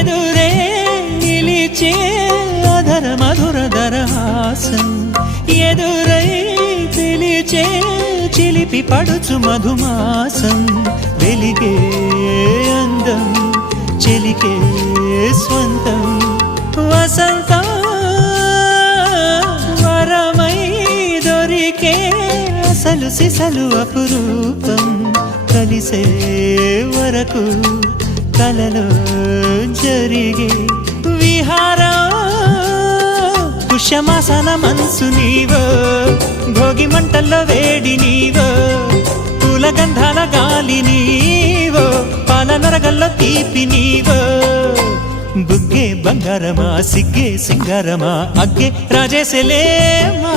ఎదురే నిలిచే అధర మధుర దరహాసం ఎదురై పిలిచే చిలిపి పడుచు మధుమాసం వెలిగే అందం చెలికే స్వంతం వసంతం వరమై దొరికే అసలు సిసలు అపురూపం కలిసే వరకు కలలో జరిగే విహారం పుష్యమాసన మనసు నీవో భోగి మంటల్లో వేడి నీవో పూల గంధాల గాలి నీవో పాల నరగల్లో తీపి నీవో బుగ్గే బంగారమా సిగ్గే సింగారమా అగ్గే రాజేసలేమా